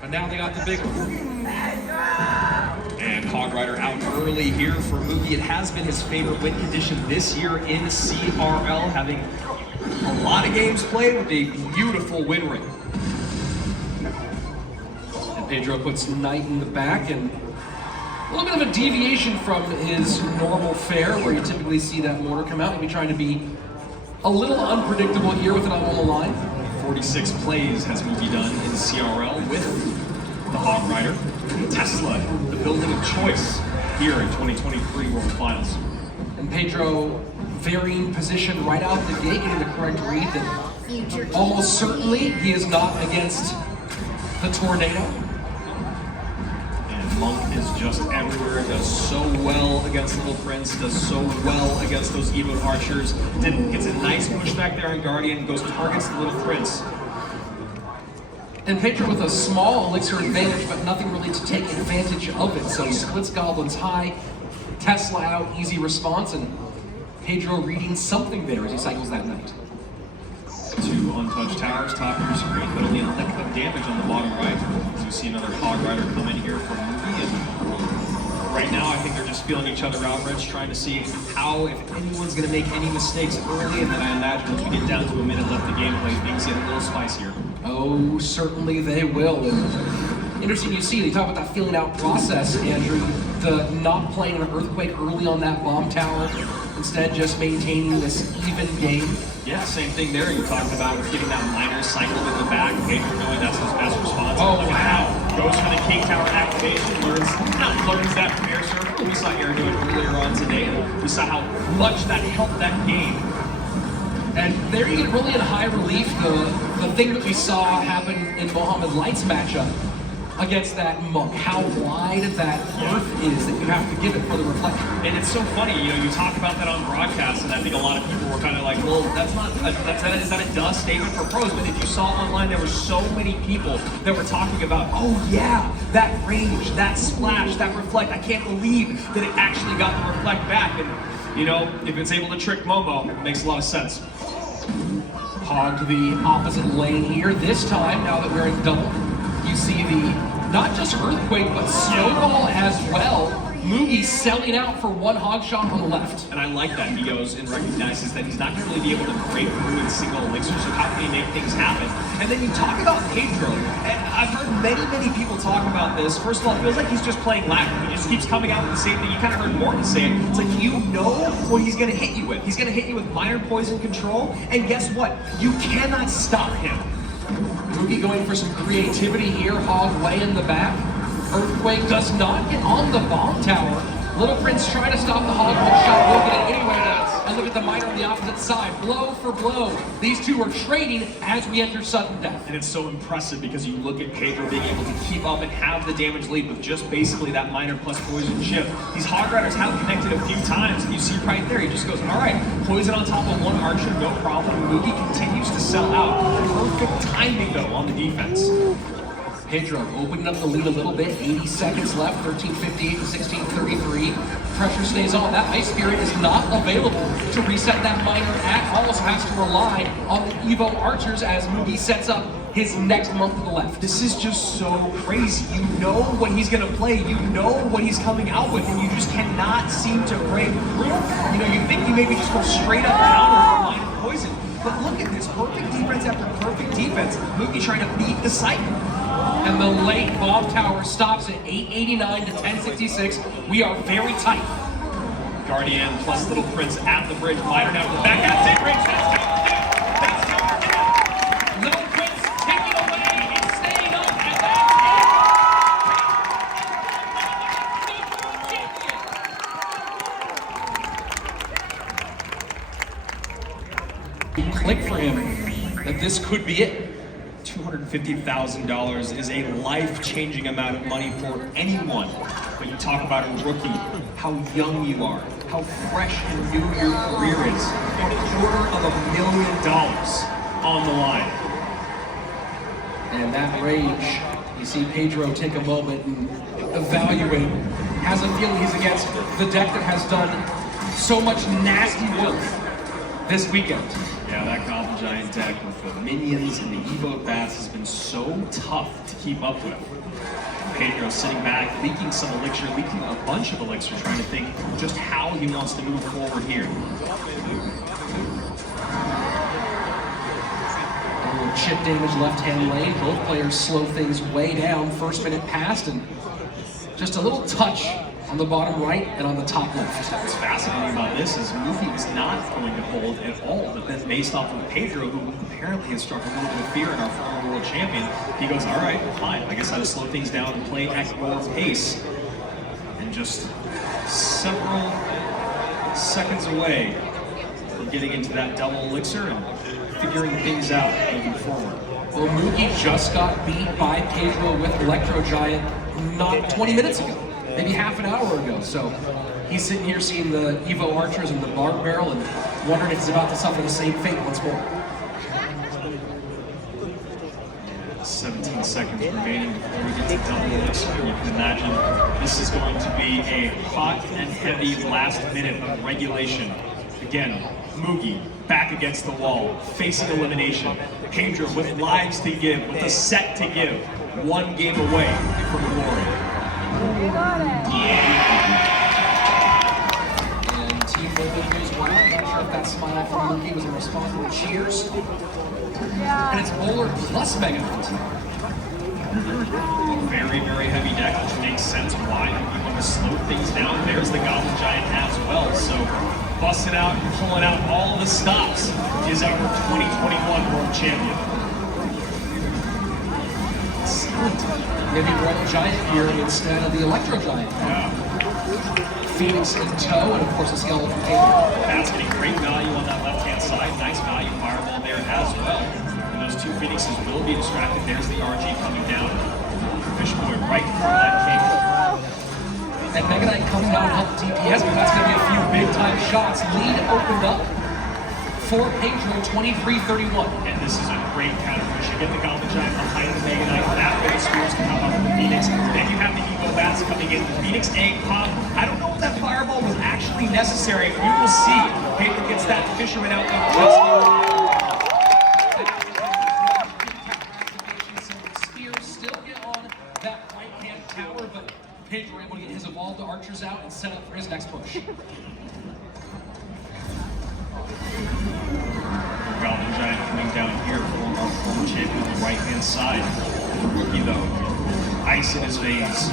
But now they got the big one. And Hog Rider out early here for Mugi. It has been his favorite win condition this year in CRL, having a lot of games played with a beautiful win rate. And Pedro puts Knight in the back, and a little bit of a deviation from his normal fare, where you typically see that mortar come out. Maybe trying to be a little unpredictable here with it on the line. 46 plays has Mugi done in CRL with the Hog Rider. Tesla, the building of choice here in 2023 World Finals. And Pedro varying position right out the gate, getting the correct read that almost certainly he is not against the tornado. And Monk is just everywhere, does so well against Little Prince, does so well against those Evo archers. Gets a nice pushback there on Guardian, goes targets the Little Prince. And Pedro with a small elixir advantage, but nothing really to take advantage of it. So splits goblins high, Tesla out, easy response, and Pedro reading something there as he cycles that Knight. 2 untouched towers, top of your screen, but only a lick of damage on the bottom right. As you see another Hog Rider come in here from Mugi, and right now I think they're just feeling each other out, Rich, trying to see how, if anyone's going to make any mistakes early, and then I imagine once we get down to a minute left of gameplay, things get a little spicier. Oh, certainly they will. And interesting you see, you talk about that feeling out process, Andrew, the not playing an earthquake early on that bomb tower, instead just maintaining this even game. Yeah, same thing there. You're talking about getting that miner cycled in the back, Pedro knowing that's his best response. Oh, wow. Goes for the King Tower activation, learns that from Air Circle. We saw Air do it earlier on today, and we saw how much that helped that game. And there you get really in high relief the thing that we saw happen in Mohamed Light's matchup against that Monk, how wide that earth is that you have to give it for the reflection. And it's so funny, you know, you talk about that on broadcast, and I think a lot of people were kind of like, well, is that a duh statement for pros? But if you saw online, there were so many people that were talking about, oh yeah, that range, that splash, that reflect, I can't believe that it actually got the reflect back. And you know, if it's able to trick Momo, it makes a lot of sense. Hog to the opposite lane here. This time, now that we're in double, you see the not just earthquake, but snowball as well. Mugi selling out for one hog shot on the left. And I like that. He goes and recognizes that he's not going to really be able to break through in single elixir, so how can he make things happen? And then you talk about Pedro, and I've heard many people talk about this. First of all, it feels like he's just playing Latin. He just keeps coming out with the same thing. You kind of heard Morton say it. It's like, you know what he's going to hit you with. He's going to hit you with minor poison control, and guess what? You cannot stop him. Mugi going for some creativity here, Hog way in the back. Earthquake does not get on the bomb tower. Little Prince trying to stop the Hog hook shot, will get it anyway now. And look at the miner on the opposite side, blow for blow. These two are trading as we enter sudden death. And it's so impressive because you look at Pedro being able to keep up and have the damage lead with just basically that miner plus poison chip. These Hog Riders have connected a few times, and you see right there, he just goes, all right, poison on top of one archer, no problem. Mugi continues to sell out. Perfect timing though on the defense. Pedro opening up the lead a little bit, 80 seconds left, 13:58 to 16:33. Pressure stays on. That Ice Spirit is not available to reset that miner at all, so has to rely on the Evo Archers as Mugi sets up his next month to the left. This is just so crazy. You know what he's going to play. You know what he's coming out with, and you just cannot seem to break through. You know, you think you maybe just go straight up counter for minor poison, but look at this. Perfect defense after perfect defense. Mugi trying to beat the cycle. And the late bomb tower stops at 889 to 1066. We are very tight. Guardian plus Little Prince at the bridge. Miner down to the back. That's it, Rich. That's how Little Prince taking away and staying up at that. Click for him that this could be it. $250,000 is a life-changing amount of money for anyone. When you talk about a rookie, how young you are, how fresh and new your career is, $250,000 on the line. And that rage, you see Pedro take a moment and evaluate, has a feeling he's against the deck that has done so much nasty work this weekend. Yeah, that Goblin Giant deck with the minions and the Evo bats has been so tough to keep up with. Pedro sitting back, leaking some elixir, leaking a bunch of elixir, trying to think just how he wants to move forward here. A little chip damage left-hand lane. Both players slow things way down. First minute passed, and just a little touch on the bottom right and on the top left. What's fascinating about this is Mugi was not going to hold at all, but then based off of Pedro, who apparently has struck a little bit of fear in our former world champion, he goes, all right, fine, I guess I'll slow things down and play at your pace. And just several seconds away from getting into that double elixir and figuring things out moving forward. Well, Mugi just got beat by Pedro with Electro Giant not 20 minutes ago. Maybe half an hour ago. So he's sitting here seeing the Evo Archers and the Barb Barrel and wondering if he's about to suffer the same fate once more. 17 seconds remaining before we get to double elixir. You can imagine this is going to be a hot and heavy last minute of regulation. Again, Mugi back against the wall, facing elimination. Pedro with lives to give, with a set to give. One game away from glory. And Team Bowler goes wild. Not sure if that smile from Mugi was in response to the cheers. And it's Bowler plus Mega Knight. Very, very heavy deck, which makes sense why you want to slow things down. There's the Goblin Giant as well. So busting out and pulling out all the stops is our 2021 World Champion. Maybe Royal Giant here instead of the Electro Giant. Yeah. Phoenix in tow, and of course a skeleton from Pedro. That's getting great value on that left-hand side. Nice value fireball there as well. And those two Phoenixes will be distracted. There's the RG coming down. Fish Boy right for that king. And Mega Knight comes down to help DPS, but that's going to be a few big-time shots. Lead opened up for Pedro, 23-31. And this is a great counter push. You get the Goblin Giant behind the Mega Knight. That way the spears can come up with the Phoenix. Then you have the Evo Bats coming in. The Phoenix egg pop. I don't know if that fireball was actually necessary. We will see. Pedro gets that Fisherman out there. Spears still get on that right-hand tower, but Pedro able to get his evolved archers out and set up for his next push. Goblin Giant coming down here for our former champion on the right-hand side. The rookie, though, ice in his veins.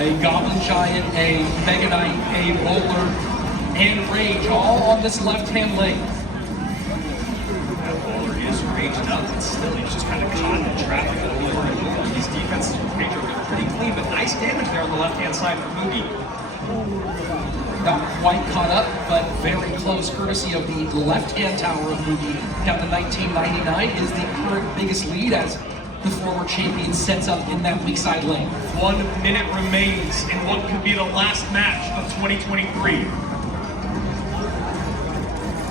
A Goblin Giant, a Mega Knight, a Bowler, and Rage, all on this left-hand lane. That Bowler is raged up, but still he's just kind of caught in traffic over and over. These defenses from Pedro are pretty clean, but nice damage there on the left-hand side for Mugi. Not quite caught up, but very close, courtesy of the left-hand tower of Mugi. Down to 1999 is the current biggest lead as the former champion sets up in that weak side lane. 1 minute remains in what could be the last match of 2023.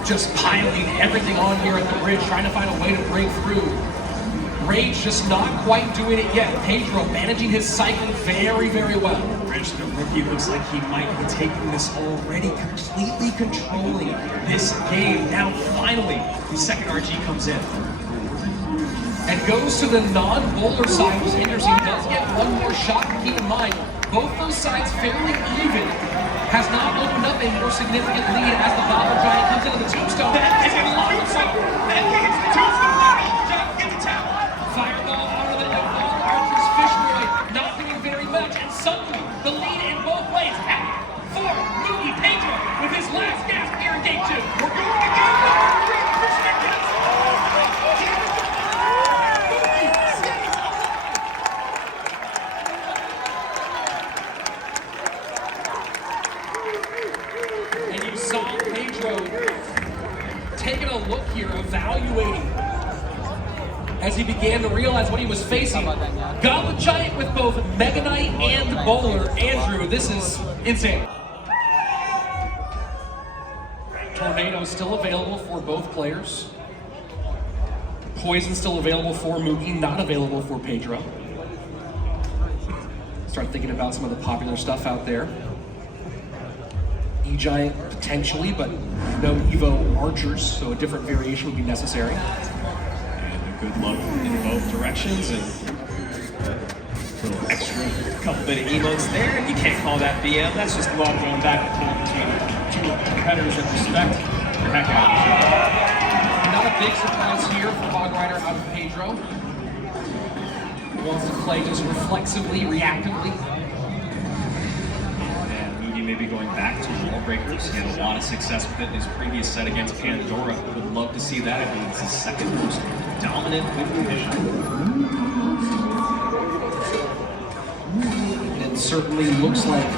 Just piling everything on here at the bridge, trying to find a way to break through. Rage just not quite doing it yet. Pedro managing his cycle very, very well. Rich, the rookie, looks like he might be taking this already, completely controlling this game. Now, finally, the second RG comes in. And goes to the non-bowler side, who's interesting. He does get one more shot, but keep in mind, both those sides fairly even. Has not opened up a more significant lead as the Goblin Giant comes into the tombstone. That is a tombstone! That is the tombstone! Giant gets the tower! Fireball out of the Evolved Archer's Fish Boy, not doing very much, and suddenly the lead in both lanes back for Mugi Pedro with his last gasp here in Game 2. We're going again! And you saw Pedro taking a look here, evaluating as he began to realize what he was facing. Goblin Giant with both Mega Knight and Bowler. Andrew, this is insane. Tornado still available for both players. Poison still available for Mugi, not available for Pedro. Start thinking about some of the popular stuff out there. E-Giant potentially, but no Evo archers, so a different variation would be necessary. And a good look in both directions, and a little extra couple bit of emotes there, and you can't call that BM. That's just love going back and forth between two competitors that respect the heck out of each other. Not a big surprise here for Hog Rider out of Pedro. He wants to play just reflexively, reactively. And Mugi may be going back to wall breakers. He had a lot of success with it in his previous set against Pandora. Would love to see that. I think it's his second most dominant win condition. It certainly looks like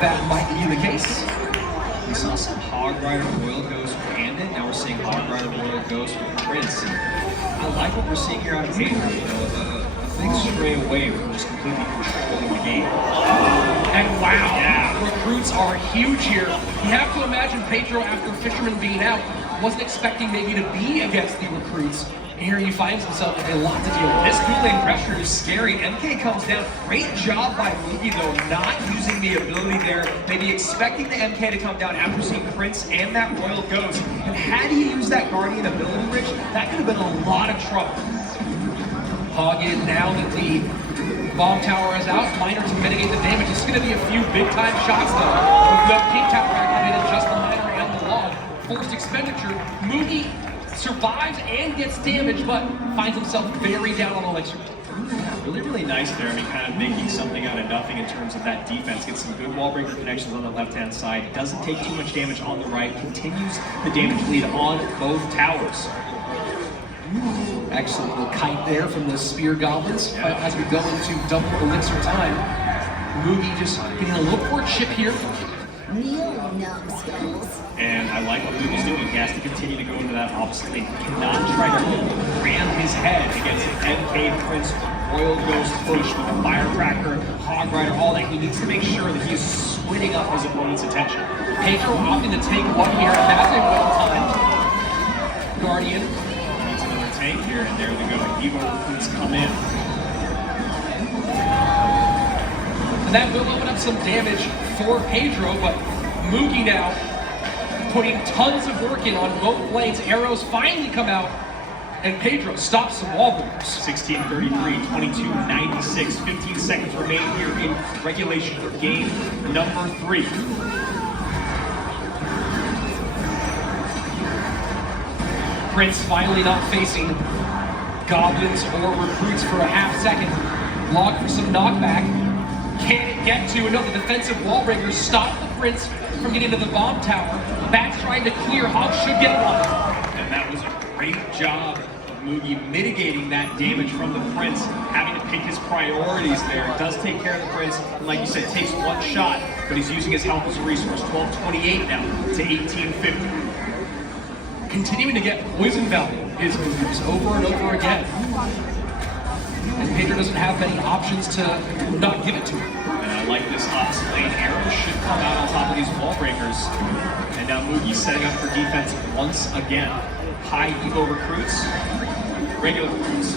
that might be the case. We saw some Hog Rider Royal Ghost for Bandit. Now we're seeing Hog Rider Royal Ghost for Prince. And I like what we're seeing here out of Pedro. You know, a big stray away from just completely controlling the game. And wow, recruits are huge here. You have to imagine Pedro, after Fisherman being out, wasn't expecting maybe to be against the recruits. And here he finds himself with a lot to deal with. This dual lane pressure is scary. MK comes down. Great job by Mugi, though, not using the ability there. Maybe expecting the MK to come down after seeing Prince and that Royal Ghost. And had he used that Guardian ability, Rich, that could have been a lot of trouble. Hog in now that the bomb tower is out. Miner to mitigate the damage. It's going to be a few big-time shots, though. With no pink tower activated, just the Miner and the log. Forced expenditure. Mugi survives and gets damage, but finds himself very down on elixir. Really, really nice there. I mean, kind of making something out of nothing in terms of that defense. Gets some good wall breaker connections on the left-hand side. Doesn't take too much damage on the right. Continues the damage lead on both towers. Excellent little kite there from the Spear Goblins. But as we go into double elixir time, Mugi just getting a little poor chip here. And I like what Mugi's doing. He has to continue to go into that opposite lane. He cannot try to ram his head against an MK Prince Royal Ghost push with a Firecracker, Hog Rider, all that. He needs to make sure that he's splitting up his opponent's attention. Pedro opting to take one here, and that's a well-timed Guardian. Needs another tank here, and there they go. Evo recruits come in. And that will open up some damage for Pedro, but Mugi now putting tons of work in on both lanes. Arrows finally come out, and Pedro stops some wall breakers. 16:33, 22:96, 15 seconds remain here in regulation for game number 3. Prince finally not facing goblins or recruits for a half second. Log for some knockback. Can't get to another defensive wall breaker. Stop the Prince from getting to the bomb tower. Back's trying to clear. Hog should get one. And that was a great job of Mugi mitigating that damage from the Prince, having to pick his priorities there. It does take care of the Prince, and like you said, takes one shot, but he's using his health as a resource. 1228 now to 1850. Continuing to get poison value his moves over and over again. And Pedro doesn't have many options to not give it to him. And I like this opposite lane. Arrows should come out on top of these wall breakers. And now Mugi setting up for defense once again. High Evo recruits, regular recruits.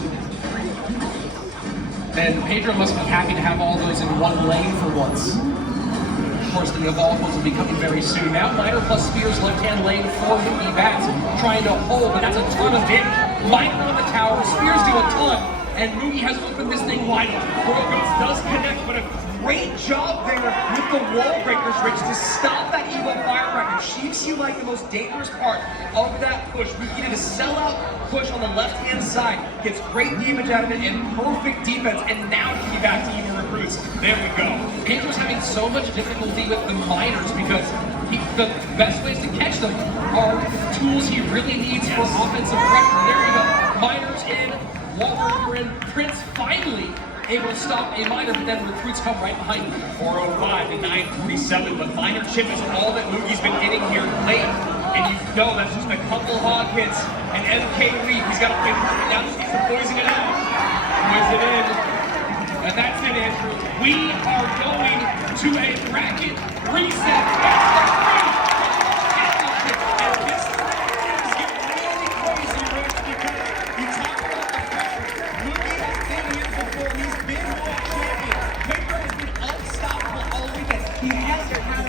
And Pedro must be happy to have all those in one lane for once. Of course, the evolve ones will be coming very soon. Now, Miner plus Spears left-hand lane for Mugi Bats, trying to hold, but that's a ton of damage. Miner on the tower, Spears do a ton, and Mugi has opened this thing wide open. Royal Ghost does connect, but a great job there with the wall breakers, Rich, to stop that Evo Firecracker. Seems you like the most dangerous part of that push. Mugi did a sellout push on the left-hand side, gets great damage out of it and perfect defense, and now he back to Evo recruits. There we go. Pedro's having so much difficulty with the miners because the best ways to catch them are tools he really needs for offensive pressure. There you go. Miners in, Wallbreaker in, Prince finally able to stop a miner, but then recruits come right behind him. 405 to 947, but miner chip is all that Mugi's been getting here late. And you know that's just a couple hog hits. And MK weak, he's got to play perfect now, just needs to poison it out. Poison it in. And that's it, Andrew. We are going to a bracket reset. And this is getting really crazy, Rich, because you talk about the pressure. Mugi has been here before. He's been world champion. Pedro has been unstoppable all weekend. He hasn't had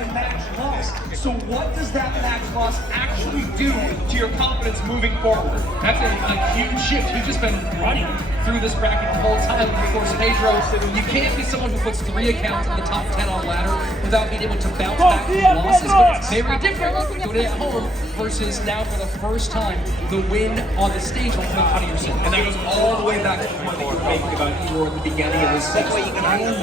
So what does that match loss actually do to your confidence moving forward? That's a huge shift. He's just been running through this bracket the whole time. Of course, Pedro, you can't be someone who puts 3 accounts in the top 10 on ladder without being able to bounce back from losses. But it's very different doing it at home versus now for the first time, the win on the stage will come out of yourself. And that goes all the way back to the point that you were making about Igor at the beginning of this. That's why you can